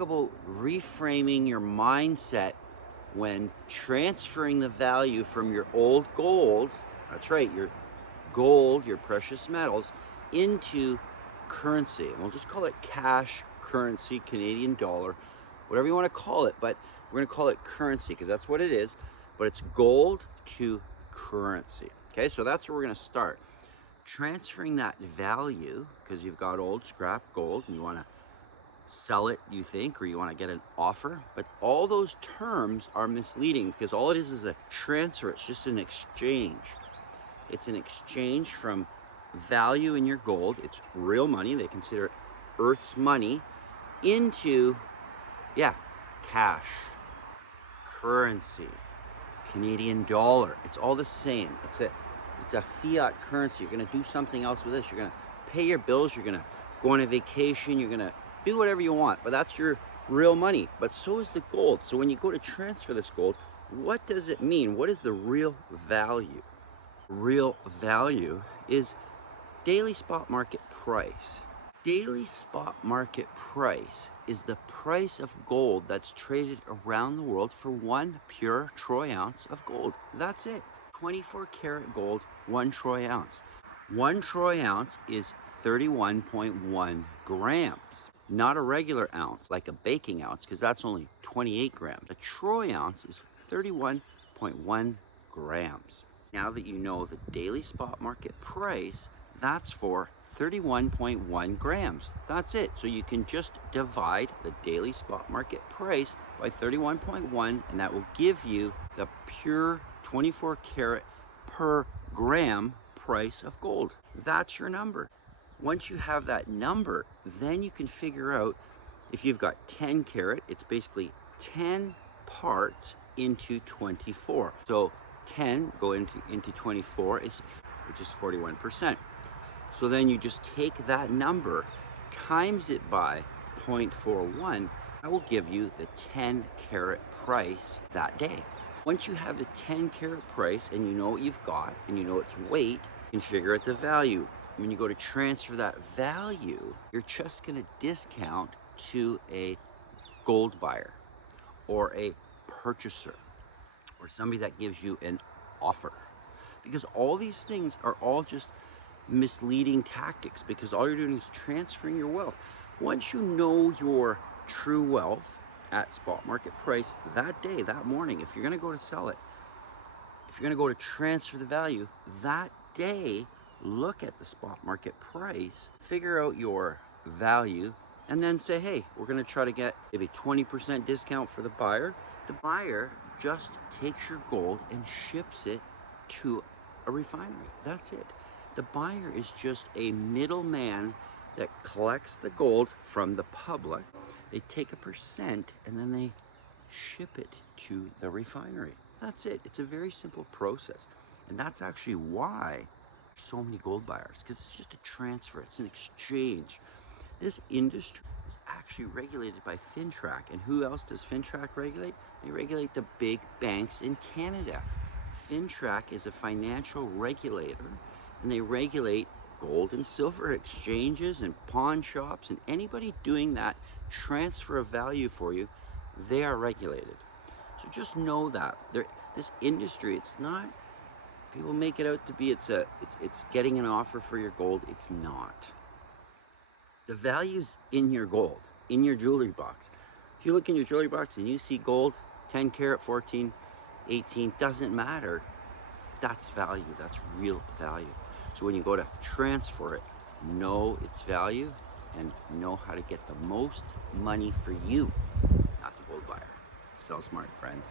talk about reframing your mindset when transferring the value from your old gold, that's right, your gold, your precious metals, into currency. And we'll just call it cash, currency, Canadian dollar, whatever you want to call it, but we're going to call it currency because that's what it is. But it's gold to currency. Okay, so that's where we're going to start. Transferring that value, because you've got old scrap gold and you want to sell it, you think, or you want to get an offer, but all those terms are misleading because all it is a transfer. It's just an exchange. It's an exchange from value in your gold. It's real money. They consider it Earth's money into, yeah, cash, currency, Canadian dollar. It's all the same. It's a fiat currency. You're going to do something else with this. You're going to pay your bills. You're going to go on a vacation. You're going to do whatever you want, but that's your real money. But so is the gold. So when you go to transfer this gold, what does it mean? What is the real value? Real value is daily spot market price. Daily spot market price is the price of gold that's traded around the world for 1 pure troy ounce of gold. That's it. 24 karat gold, 1 troy ounce. 1 troy ounce is 31.1 grams. Not a regular ounce, like a baking ounce, because that's only 28 grams. A troy ounce is 31.1 grams. Now that you know the daily spot market price, that's for 31.1 grams. That's it. So you can just divide the daily spot market price by 31.1, and that will give you the pure 24 karat per gram price of gold. That's your number. Once you have that number, then you can figure out if you've got 10 karat, it's basically 10 parts into 24. So 10 go into 24, which is 41%. So then you just take that number, times it by 0.41, that will give you the 10 karat price that day. Once you have the 10 karat price and you know what you've got and you know its weight, you can figure out the value. When you go to transfer that value, you're just going to discount to a gold buyer or a purchaser or somebody that gives you an offer. Because all these things are all just misleading tactics, because all you're doing is transferring your wealth. Once you know your true wealth at spot market price that day, that morning, if you're going to go to sell it, if you're going to go to transfer the value that day, look at the spot market price, figure out your value, and then say, hey, we're going to try to get maybe 20% discount for the buyer. The buyer just takes your gold and ships it to a refinery. That's it. The buyer is just a middleman that collects the gold from the public. They take a percent and then they ship it to the refinery. That's it. It's a very simple process. And that's actually why so many gold buyers, because it's just a transfer, it's an exchange. This industry is actually regulated by FINTRAC. And who else does FINTRAC regulate? They regulate the big banks in Canada. FINTRAC is a financial regulator, and they regulate gold and silver exchanges and pawn shops, and anybody doing that transfer of value for you, they are regulated. So just know that this industry, it's not, people make it out to be it's getting an offer for your gold. It's not. The value's in your gold, in your jewelry box. If you look in your jewelry box and you see gold, 10 karat, 14, 18, doesn't matter. That's value. That's real value. So when you go to transfer it, know its value and know how to get the most money for you, not the gold buyer. Sell smart, friends.